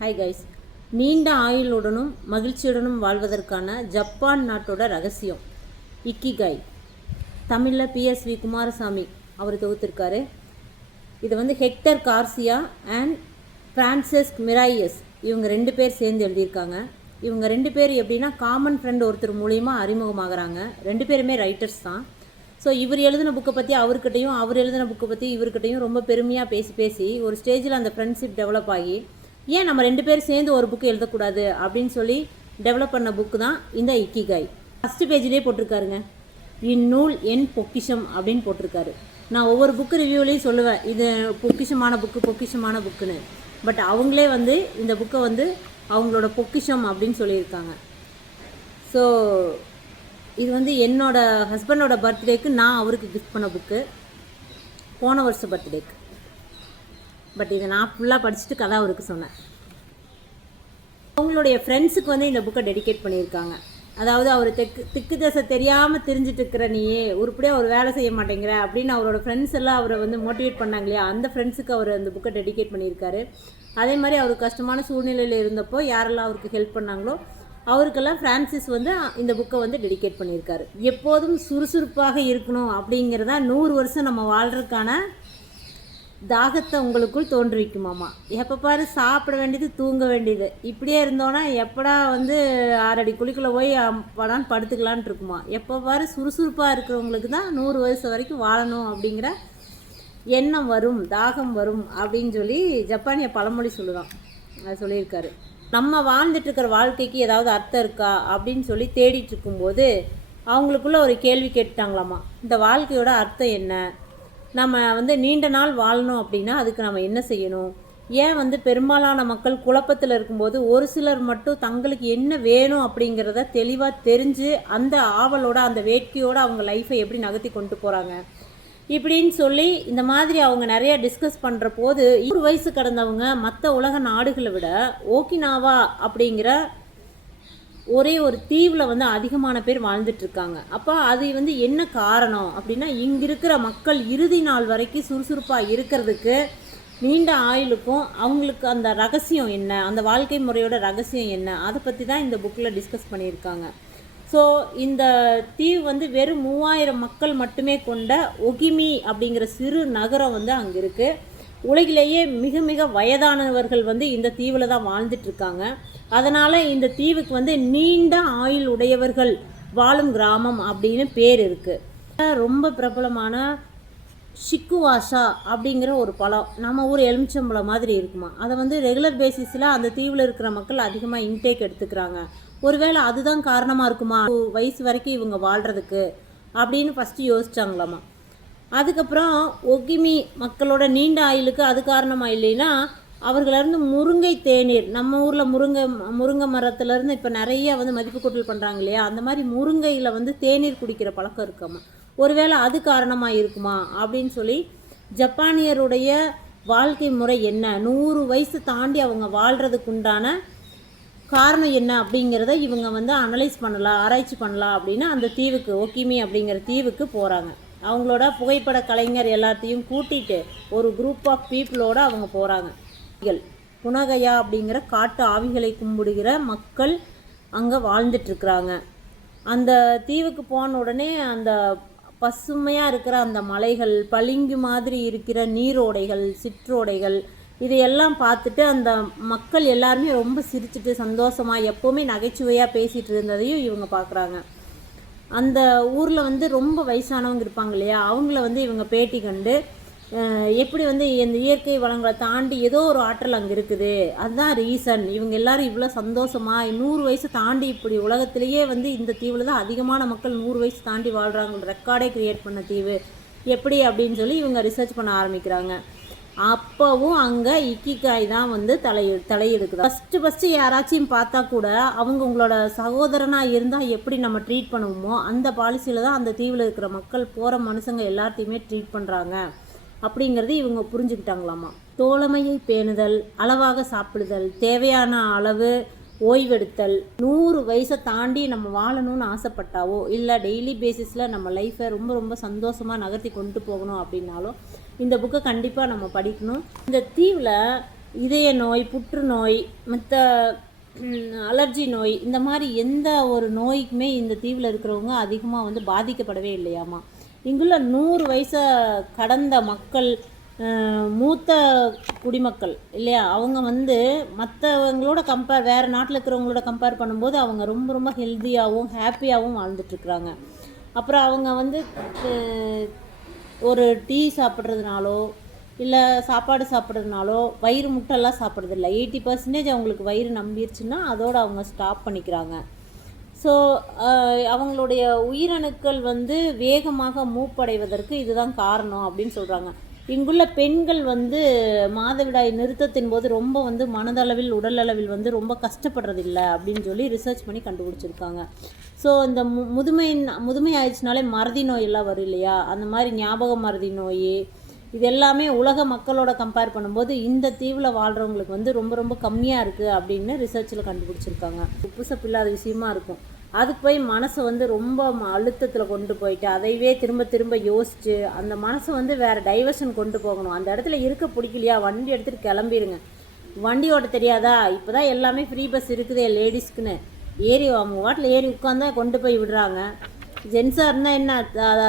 Hi guys. நீண்ட ஆயுளுடனும் மகிழ்ச்சியுடனும் வாழ்வதற்கான Japan நாட்டோட ரகசியம் இக்கிகாய். தமிழில் PSV குமாரசாமி அவர் தொகுத்திருக்காரு. இது வந்து ஹெக்டர் கார்சியா அண்ட் ஃப்ரான்சிஸ்க் மிராயஸ் இவங்க 2 பேர் சேர்ந்து எழுதியிருக்காங்க. இவங்க 2 பேர் எப்படின்னா காமன் ஃப்ரெண்ட் ஒருத்தர் மூலிமா அறிமுகமாகறாங்க. 2 பேருமே ரைட்டர்ஸ் தான். ஸோ இவர் எழுதின புக்கை பற்றி அவர்கிட்டையும், அவர் எழுதின புக்கை பற்றி இவர்கிட்டையும் ரொம்ப பெருமையாக பேசி ஒரு ஸ்டேஜில் அந்த ஃப்ரெண்ட்ஷிப் டெவலப் ஆகி ஏன் நம்ம 2 பேர் சேர்ந்து ஒரு புக்கு எழுதக்கூடாது அப்படின்னு சொல்லி டெவலப் பண்ண புக்கு தான் இந்த இக்கிகாய். ஃபஸ்ட்டு பேஜ்லேயே போட்டிருக்காருங்க, இந்நூல் என் பொக்கிஷம் அப்படின்னு போட்டிருக்காரு. நான் ஒவ்வொரு புக்கு ரிவ்யூலையும் சொல்லுவேன் இது பொக்கிஷமான புக்குன்னு. பட் அவங்களே வந்து இந்த புக்கை வந்து அவங்களோட பொக்கிஷம் அப்படின்னு சொல்லியிருக்காங்க. ஸோ இது வந்து என்னோடய ஹஸ்பண்டோட பர்த்டேக்கு நான் அவருக்கு கிஃப்ட் பண்ண புக்கு, போன வருஷம் பர்த்டேக்கு. பட் இதை நான் ஃபுல்லாக படிச்சுட்டு கதை அவருக்கு சொன்னேன். அவங்களுடைய ஃப்ரெண்ட்ஸுக்கு வந்து இந்த புக்கை டெடிகேட் பண்ணியிருக்காங்க. அதாவது அவர் திக்கு தசை தெரியாமல் தெரிஞ்சுட்டு இருக்கிற நீயே உருப்படியாக ஒரு வேலை செய்ய மாட்டேங்கிற அப்படின்னு அவரோட ஃப்ரெண்ட்ஸ் எல்லாம் அவரை வந்து மோட்டிவேட் பண்ணாங்க இல்லையா, அந்த ஃப்ரெண்ட்ஸுக்கு அவர் அந்த புக்கை டெடிகேட் பண்ணியிருக்காரு. அதே மாதிரி அவர் கஷ்டமான சூழ்நிலையில் இருந்தப்போ யாரெல்லாம் அவருக்கு ஹெல்ப் பண்ணாங்களோ அவருக்கெல்லாம் ஃப்ரான்சிஸ் வந்து இந்த புக்கை வந்து டெடிகேட் பண்ணியிருக்காரு. எப்போதும் சுறுசுறுப்பாக இருக்கணும் அப்படிங்கிறதா 100 வருஷம் நம்ம வாழ்கிறதுக்கான தாகத்தை உங்களுக்குள் தோன்றுவிக்குமாமா. எப்போ பாரு சாப்பிட வேண்டியது, தூங்க வேண்டியது, இப்படியே இருந்தோன்னா எப்படா வந்து 6 அடி குழிக்குள்ளே போய் படான்னு படுத்துக்கலான் இருக்குமா. எப்போ பாரு சுறுசுறுப்பாக இருக்கிறவங்களுக்கு தான் 100 வருஷம் வரைக்கும் வாழணும் அப்படிங்கிற எண்ணம் வரும், தாகம் வரும் அப்படின்னு சொல்லி ஜப்பானிய பழமொழி சொல்லுதான். அது சொல்லியிருக்காரு. நம்ம வாழ்ந்துட்டு இருக்கிற வாழ்க்கைக்கு ஏதாவது அர்த்தம் இருக்கா அப்படின்னு சொல்லி தேடிட்டு இருக்கும்போது அவங்களுக்குள்ள ஒரு கேள்வி கேட்டாங்களாமா, இந்த வாழ்க்கையோட அர்த்தம் என்ன, நம்ம வந்து நீண்ட நாள் வாழணும் அப்படின்னா அதுக்கு நம்ம என்ன செய்யணும், ஏன் வந்து பெரும்பாலான மக்கள் குழப்பத்தில் இருக்கும்போது ஒரு சிலர் மட்டும் தங்களுக்கு என்ன வேணும் அப்படிங்கிறத தெளிவாக தெரிஞ்சு அந்த ஆவலோட அந்த வேட்கையோடு அவங்க லைஃப்பை எப்படி நகர்த்தி கொண்டு போகிறாங்க இப்படின்னு சொல்லி இந்த மாதிரி அவங்க நிறைய டிஸ்கஸ் பண்ணுற போது 100 வயசு கடந்தவங்க மற்ற உலக நாடுகளை விட ஓகினாவா அப்படிங்கிற ஒரே ஒரு தீவில் வந்து அதிகமான பேர் வாழ்ந்துட்டுருக்காங்க. அப்போ அது வந்து என்ன காரணம் அப்படின்னா, இங்கே இருக்கிற மக்கள் இறுதி நாள் வரைக்கும் சுறுசுறுப்பாக இருக்கிறதுக்கு நீண்ட ஆயுளுக்கும் அவங்களுக்கு அந்த ரகசியம் என்ன, அந்த வாழ்க்கை முறையோட ரகசியம் என்ன, அதை பற்றி தான் இந்த புக்கில் டிஸ்கஸ் பண்ணியிருக்காங்க. ஸோ இந்த தீவு வந்து வெறும் 3000 மக்கள் மட்டுமே கொண்ட ஒகிமி அப்படிங்கிற சிறு நகரம் வந்து அங்கே இருக்குது. உலகிலேயே மிக மிக வயதானவர்கள் வந்து இந்த தீவில் தான் வாழ்ந்துட்டுருக்காங்க. அதனால் இந்த தீவுக்கு வந்து நீண்ட ஆயுள் உடையவர்கள் வாழும் கிராமம் அப்படின்னு பேர் இருக்குது. ரொம்ப பிரபலமான ஷிக்குவாஷா அப்படிங்கிற ஒரு பழம் நம்ம ஊர் எலுமிச்சம்பழம் மாதிரி இருக்குமா. அதை வந்து ரெகுலர் பேசிஸில் அந்த தீவில் இருக்கிற மக்கள் அதிகமாக இன்டேக் எடுத்துக்கிறாங்க. ஒருவேளை அதுதான் காரணமாக இருக்குமா வயசு வரைக்கும் இவங்க வாழ்கிறதுக்கு அப்படின்னு ஃபஸ்ட்டு யோசிச்சாங்களாமா. அதுக்கப்புறம் ஒகிமி மக்களோட நீண்ட ஆயுளுக்கு அது காரணமாக இல்லைன்னா அவர்களிருந்து முருங்கை தேநீர், நம்ம ஊரில் முருங்கை மரத்துலேருந்து இப்போ நிறைய வந்து மதிப்பு கூட்டல் பண்ணுறாங்க இல்லையா, அந்த மாதிரி முருங்கையில் வந்து தேநீர் குடிக்கிற பழக்கம் இருக்காமா. ஒருவேளை அது காரணமாக இருக்குமா அப்படின்னு சொல்லி ஜப்பானியருடைய வாழ்க்கை முறை என்ன, 100 வயசு தாண்டி அவங்க வாழ்கிறதுக்கு உண்டான காரணம் என்ன அப்படிங்கிறத இவங்க வந்து அனலைஸ் பண்ணலாம், ஆராய்ச்சி பண்ணலாம் அப்படின்னு அந்த தீவுக்கு ஒகிமி அப்படிங்கிற தீவுக்கு போகிறாங்க. அவங்களோட புகைப்பட கலைஞர் எல்லாத்தையும் கூட்டிகிட்டு ஒரு குரூப் ஆஃப் பீப்புளோடு அவங்க போகிறாங்க. புனகையா அப்படிங்கிற காட்டு ஆவிகளை கும்பிடுகிற மக்கள் அங்கே வாழ்ந்துட்டுருக்குறாங்க. அந்த தீவுக்கு போன உடனே அந்த பசுமையாக இருக்கிற அந்த மலைகள், பளிங்கு மாதிரி இருக்கிற நீரோடைகள், சிற்றோடைகள், இதையெல்லாம் பார்த்துட்டு அந்த மக்கள் எல்லாருமே ரொம்ப சிரிச்சுட்டு சந்தோஷமாக எப்போவுமே நகைச்சுவையாக பேசிகிட்டு இருந்ததையும் இவங்க பார்க்குறாங்க. அந்த ஊரில் வந்து ரொம்ப வயசானவங்க இருப்பாங்க இல்லையா, அவங்கள வந்து இவங்க பேட்டி கண்டு எப்படி வந்து இந்த இயற்கை வளங்களை தாண்டி ஏதோ ஒரு ஆற்றல் அங்கே இருக்குது, அதுதான் ரீசன் இவங்க எல்லோரும் இவ்வளோ சந்தோஷமாக 100 வயசு தாண்டி இப்படி உலகத்திலேயே வந்து இந்த தீவில் தான் அதிகமான மக்கள் 100 வயசு தாண்டி வாழ்கிறாங்க, ரெக்கார்டே க்ரியேட் பண்ண தீவு எப்படி அப்படின்னு சொல்லி இவங்க ரிசர்ச் பண்ண ஆரம்பிக்கிறாங்க. அப்போவும் அங்கே இக்கிகாய் தான் வந்து தலையெடுக்குது. ஃபஸ்ட்டு யாராச்சும் பார்த்தா கூட அவங்க உங்களோட சகோதரனாக இருந்தால் எப்படி நம்ம ட்ரீட் பண்ணுவோமோ அந்த பாலிசியில் தான் அந்த தீவில் இருக்கிற மக்கள் போகிற மனுஷங்க எல்லாத்தையுமே ட்ரீட் பண்ணுறாங்க அப்படிங்கிறது இவங்க புரிஞ்சுக்கிட்டாங்களாமா. தோழமையை பேணுதல், அளவாக சாப்பிடுதல், தேவையான அளவு ஓய்வெடுத்தல், 100 வயசை தாண்டி நம்ம வாழணும்னு ஆசைப்பட்டாவோ இல்லை டெய்லி பேசிஸில் நம்ம லைஃப்பை ரொம்ப ரொம்ப சந்தோஷமாக நகர்த்தி கொண்டு போகணும் அப்படின்னாலும் இந்த புக்கை கண்டிப்பாக நம்ம படிக்கணும். இந்த தீவில் இதய நோய், புற்றுநோய், மற்ற அலர்ஜி நோய், இந்த மாதிரி எந்த ஒரு நோய்க்குமே இந்த தீவில் இருக்கிறவங்க அதிகமாக வந்து பாதிக்கப்படவே இல்லையாமா. இங்குள்ள 100 வயசை கடந்த மக்கள், மூத்த குடிமக்கள் இல்லையா, அவங்க வந்து மற்றவங்களோட வேறு நாட்டில் இருக்கிறவங்களோட கம்பேர் பண்ணும்போது அவங்க ரொம்ப ரொம்ப ஹெல்த்தியாகவும் ஹாப்பியாகவும் வாழ்ந்துட்டுருக்குறாங்க. அப்புறம் அவங்க வந்து ஒரு டீ சாப்பிட்றதுனாலோ இல்லை சாப்பாடு சாப்பிட்றதுனாலோ வயிறு முட்டெல்லாம் சாப்பிட்றதில்ல. 80% அவங்களுக்கு வயிறு நம்பிடுச்சுன்னா அதோடு அவங்க ஸ்டாப் பண்ணிக்கிறாங்க. ஸோ அவங்களுடைய உயிரணுக்கள் வந்து வேகமாக மூப்படைவதற்கு இதுதான் காரணம் அப்படின்னு சொல்கிறாங்க. இங்குள்ள பெண்கள் வந்து மாதவிடாய் நிறுத்தத்தின் போது ரொம்ப வந்து மனதளவில் உடலளவில் வந்து ரொம்ப கஷ்டப்படுறதில்லை அப்படின்னு சொல்லி ரிசர்ச் பண்ணி கண்டுபிடிச்சிருக்காங்க. ஸோ இந்த முதுமை ஆயிடுச்சுனாலே மறதி நோயெல்லாம் வரும் இல்லையா, அந்த மாதிரி ஞாபக மறதி நோய் இது எல்லாமே உலக மக்களோட கம்பேர் பண்ணும்போது இந்த தீவில் வாழ்கிறவங்களுக்கு வந்து ரொம்ப ரொம்ப கம்மியாக இருக்குது அப்படின்னு ரிசர்ச்சில் கண்டுபிடிச்சிருக்காங்க. உப்புசப்பு இல்லாத விஷயமா இருக்கும். அதுக்கு போய் மனசை வந்து ரொம்ப அழுத்தத்தில் கொண்டு போயிட்டு அதைவே திரும்ப திரும்ப யோசித்து அந்த மனசை வந்து வேறு டைவர்ஷன் கொண்டு போகணும். அந்த இடத்துல இருக்க பிடிக்கலையா வண்டி எடுத்துகிட்டு கிளம்பிடுங்க. வண்டி ஓட்ட தெரியாதா, இப்போ தான் எல்லாமே ஃப்ரீ பஸ் இருக்குதே லேடிஸ்க்குன்னு, ஏறி அவங்க வாட்டில் ஏறி உட்காந்தா கொண்டு போய் விடுறாங்க. ஜென்ஸாக இருந்தால் என்ன,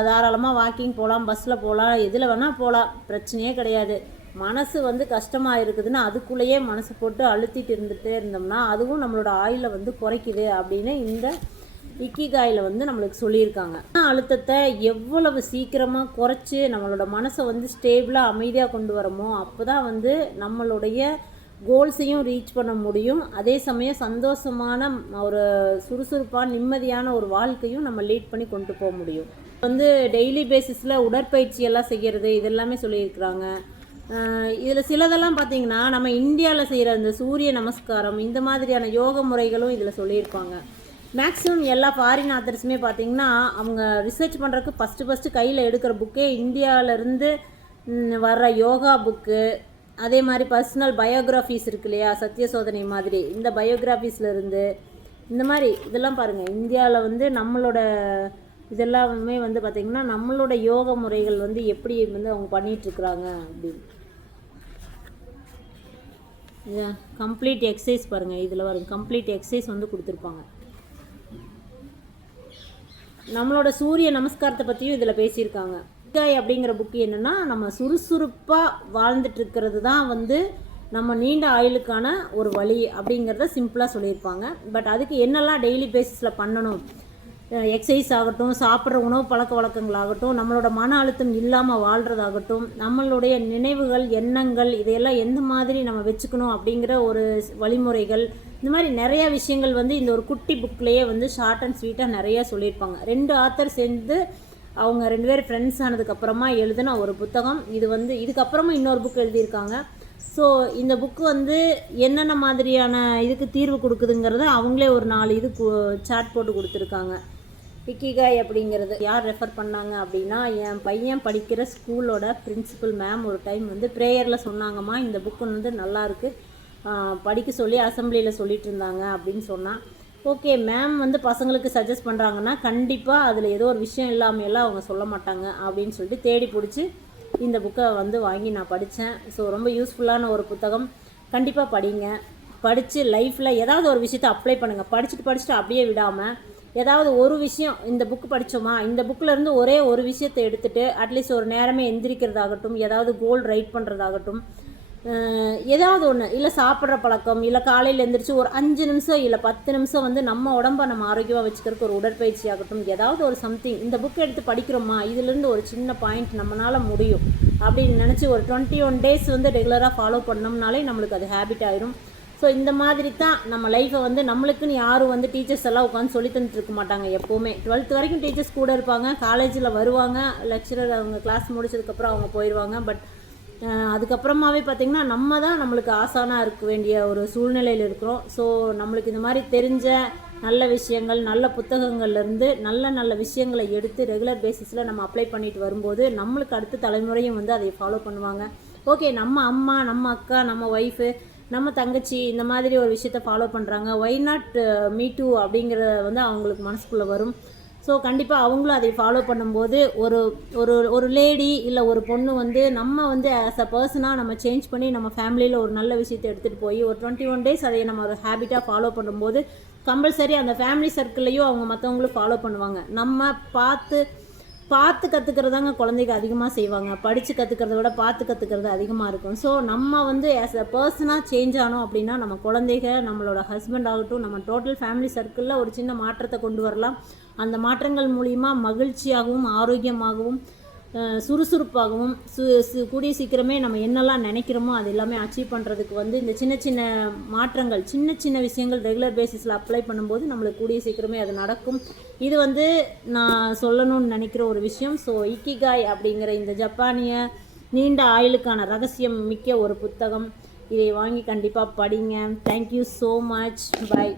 தாராளமாக வாக்கிங் போகலாம், பஸ்ஸில் போகலாம், எதில் வேணால் போகலாம், பிரச்சனையே கிடையாது. மனசு வந்து கஷ்டமாக இருக்குதுன்னு அதுக்குள்ளேயே மனசு போட்டு அழுத்திட்டு இருந்துகிட்டே இருந்தோம்னா அதுவும் நம்மளோட ஆயிலை வந்து குறைக்குது அப்படின்னு இந்த இக்கிகாயில் வந்து நம்மளுக்கு சொல்லியிருக்காங்க. அழுத்தத்தை எவ்வளவு சீக்கிரமாக குறைச்சி நம்மளோட மனசை வந்து ஸ்டேபிளாக அமைதியாக கொண்டு வரமோ அப்போ தான் வந்து நம்மளுடைய கோல்ஸையும் ரீச் பண்ண முடியும். அதே சமயம் சந்தோஷமான ஒரு சுறுசுறுப்பான நிம்மதியான ஒரு வாழ்க்கையும் நம்ம லீட் பண்ணி கொண்டு போக முடியும். வந்து டெய்லி பேசிஸில் உடற்பயிற்சியெல்லாம் செய்கிறது இதெல்லாமே சொல்லியிருக்கிறாங்க. இதில் சிலதெல்லாம் பார்த்திங்கன்னா நம்ம இந்தியாவில் செய்கிற இந்த சூரிய நமஸ்காரம் இந்த மாதிரியான யோக முறைகளும் இதில் சொல்லியிருப்பாங்க. மேக்ஸிமம் எல்லா ஃபாரின் ஆத்தர்ஸுமே பார்த்திங்கன்னா அவங்க ரிசர்ச் பண்ணுறதுக்கு ஃபஸ்ட்டு கையில் எடுக்கிற புக்கே இந்தியாவிலேருந்து வர்ற யோகா புக்கு, அதே மாதிரி பர்சனல் பயோகிராஃபிஸ் இருக்கு இல்லையா, சத்திய சோதனை மாதிரி இந்த பயோகிராஃபிஸ்லேருந்து இந்த மாதிரி இதெல்லாம் பாருங்கள். இந்தியாவில் வந்து நம்மளோட இதெல்லாமே வந்து பார்த்திங்கன்னா நம்மளோட யோக முறைகள் வந்து எப்படி வந்து அவங்க பண்ணிகிட்ருக்குறாங்க அப்படின்னு. கம்ப்ளீட் எக்ஸசைஸ் பாருங்கள், இதில் வரும் கம்ப்ளீட் எக்ஸசைஸ் வந்து கொடுத்துருப்பாங்க. நம்மளோட சூரிய நமஸ்காரத்தை பற்றியும் இதில் பேசியிருக்காங்க. இக்கிகாய் அப்படிங்கிற புக்கு என்னென்னா நம்ம சுறுசுறுப்பாக வாழ்ந்துட்டுருக்கிறது தான் வந்து நம்ம நீண்ட ஆயுளுக்கான ஒரு வழி அப்படிங்கிறத சிம்பிளாக சொல்லியிருப்பாங்க. பட் அதுக்கு என்னெல்லாம் டெய்லி பேசிஸில் பண்ணணும், எக்ஸசைஸ் ஆகட்டும், சாப்பிட்ற உணவு பழக்க வழக்கங்களாகட்டும், நம்மளோட மன அழுத்தம் இல்லாமல் வாழ்கிறதாகட்டும், நம்மளுடைய நினைவுகள் எண்ணங்கள் இதையெல்லாம் எந்த மாதிரி நம்ம வச்சுக்கணும் அப்படிங்கிற ஒரு வழிமுறைகள், இந்த மாதிரி நிறையா விஷயங்கள் வந்து இந்த ஒரு குட்டி புக்லேயே வந்து ஷார்ட் அண்ட் ஸ்வீட்டாக நிறையா சொல்லியிருப்பாங்க. 2 ஆத்தர் சேர்ந்து அவங்க 2 பேர் ஃப்ரெண்ட்ஸ் ஆனதுக்கப்புறமா எழுதின ஒரு புத்தகம் இது. வந்து இதுக்கப்புறமா இன்னொரு புக் எழுதியிருக்காங்க. ஸோ இந்த புக்கு வந்து என்னென்ன மாதிரியான இதுக்கு தீர்வு கொடுக்குதுங்கிறத அவங்களே ஒரு 4 இது சாட் போட்டு கொடுத்துருக்காங்க. இக்கிகாய் அப்படிங்கிறது யார் ரெஃபர் பண்ணாங்க அப்படின்னா, என் பையன் படிக்கிற ஸ்கூலோட பிரின்சிபல் மேம் ஒரு டைம் வந்து ப்ரேயரில் சொன்னாங்கம்மா, இந்த புக்கு வந்து நல்லாயிருக்கு படிக்க சொல்லி அசம்பிளியில் சொல்லிட்டு இருந்தாங்க அப்படின்னு சொன்னான். ஓகே, மேம் வந்து பசங்களுக்கு சஜஸ்ட் பண்ணுறாங்கன்னா கண்டிப்பாக அதில் ஏதோ ஒரு விஷயம் இல்லாமையெல்லாம் அவங்க சொல்ல மாட்டாங்க அப்படின்னு சொல்லிட்டு தேடி பிடிச்சி இந்த புக்கை வந்து வாங்கி நான் படித்தேன். ஸோ ரொம்ப யூஸ்ஃபுல்லான ஒரு புத்தகம், கண்டிப்பாக படிங்க. படித்து லைஃப்பில் ஏதாவது ஒரு விஷயத்தை அப்ளை பண்ணுங்கள். படிச்சுட்டு அப்படியே விடாமல் ஏதாவது ஒரு விஷயம், இந்த புக்கு படித்தோமா, இந்த புக்கிலேருந்து ஒரே ஒரு விஷயத்தை எடுத்துகிட்டு அட்லீஸ்ட் ஒரு நேரமே எந்திரிக்கிறதாகட்டும், ஏதாவது கோல் ரைட் பண்ணுறதாகட்டும், ஏதாவது ஒன்று, இல்லை சாப்பிட்ற பழக்கம், இல்லை காலையில் எழுந்திரிச்சு ஒரு 5 நிமிஷம் இல்லை 10 நிமிஷம் வந்து நம்ம உடம்பை நம்ம ஆரோக்கியமாக வச்சுக்கிறதுக்கு ஒரு உடற்பயிற்சி ஆகட்டும், ஏதாவது ஒரு சம்திங். இந்த புக்கை எடுத்து படிக்கிறோமா, இதுலேருந்து ஒரு சின்ன பாயிண்ட் நம்மளால் முடியும் அப்படின்னு நினச்சி ஒரு 21 டேஸ் வந்து ரெகுலராக ஃபாலோ பண்ணோம்னாலே நம்மளுக்கு அது ஹேபிட் ஆயிடும். ஸோ இந்த மாதிரி தான் நம்ம லைஃப்பை வந்து நம்மளுக்குன்னு யாரும் வந்து டீச்சர்ஸ் எல்லாம் உட்காந்து சொல்லி தந்துட்டு இருக்க மாட்டாங்க. எப்போவுமே 12th வரைக்கும் டீச்சர்ஸ் கூட இருப்பாங்க, காலேஜில் வருவாங்க, லெக்சரர் அவங்க கிளாஸ் முடிச்சதுக்கப்புறம் அவங்க போயிடுவாங்க. பட் அதுக்கப்புறமாவே பார்த்திங்கன்னா நம்ம தான் நம்மளுக்கு ஆசானாக இருக்க வேண்டிய ஒரு சூழ்நிலையில் இருக்கிறோம். ஸோ நம்மளுக்கு இந்த மாதிரி தெரிஞ்ச நல்ல விஷயங்கள், நல்ல புத்தகங்கள்லேருந்து நல்ல நல்ல விஷயங்களை எடுத்து ரெகுலர் பேசிஸில் நம்ம அப்ளை பண்ணிட்டு வரும்போது நம்மளுக்கு அடுத்த தலைமுறையும் வந்து அதை ஃபாலோ பண்ணுவாங்க. ஓகே, நம்ம அம்மா, நம்ம அக்கா, நம்ம ஒய்ஃபு, நம்ம தங்கச்சி இந்த மாதிரி ஒரு விஷயத்தை ஃபாலோ பண்ணுறாங்க, ஒய் நாட் மீ டூ அப்படிங்கிறத வந்து அவங்களுக்கு மனசுக்குள்ளே வரும். ஸோ ஸோ கண்டிப்பாக அவங்களும் அதை ஃபாலோ பண்ணும்போது ஒரு ஒரு ஒரு லேடி இல்லை ஒரு பொண்ணு வந்து நம்ம வந்து ஆஸ் அ பர்சனாக நம்ம சேஞ்ச் பண்ணி நம்ம ஃபேமிலியில் ஒரு நல்ல விஷயத்தை எடுத்துகிட்டு போய் ஒரு 21 days அதை நம்ம ஒரு ஹேபிட்டாக ஃபாலோ பண்ணும்போது கம்பல்சரி அந்த ஃபேமிலி சர்க்கிள்லையும் அவங்க மற்றவங்களும் ஃபாலோ பண்ணுவாங்க. நம்ம பார்த்து கற்றுக்கிறதாங்க குழந்தைங்க அதிகமாக செய்வாங்க. படித்து கற்றுக்கிறத விட பார்த்து கற்றுக்கிறது அதிகமாக இருக்கும். ஸோ நம்ம வந்து ஆஸ் அ பர்சனாக சேஞ்ச் ஆனோம் அப்படின்னா நம்ம குழந்தைங்க, நம்மளோட ஹஸ்பண்ட் ஆகட்டும், நம்ம டோட்டல் ஃபேமிலி சர்க்கிளில் ஒரு சின்ன மாற்றத்தை கொண்டு வரலாம். அந்த மாற்றங்கள் மூலிமா மகிழ்ச்சியாகவும் ஆரோக்கியமாகவும் சுறுசுறுப்பாகவும் கூடிய சீக்கிரமே நம்ம என்னெல்லாம் நினைக்கிறோமோ அது எல்லாமே அச்சீவ் பண்ணுறதுக்கு வந்து இந்த சின்ன சின்ன மாற்றங்கள், சின்ன சின்ன விஷயங்கள் ரெகுலர் பேசிஸில் அப்ளை பண்ணும்போது நம்மளுக்கு கூடிய சீக்கிரமே அது நடக்கும். இது வந்து நான் சொல்லணும்னு நினைக்கிற ஒரு விஷயம். ஸோ இக்கிகாய் அப்படிங்கிற இந்த ஜப்பானிய நீண்ட ஆயுளுக்கான ரகசியம் மிக்க ஒரு புத்தகம். இதை வாங்கி கண்டிப்பாக படிங்க. Thank you so much. பை.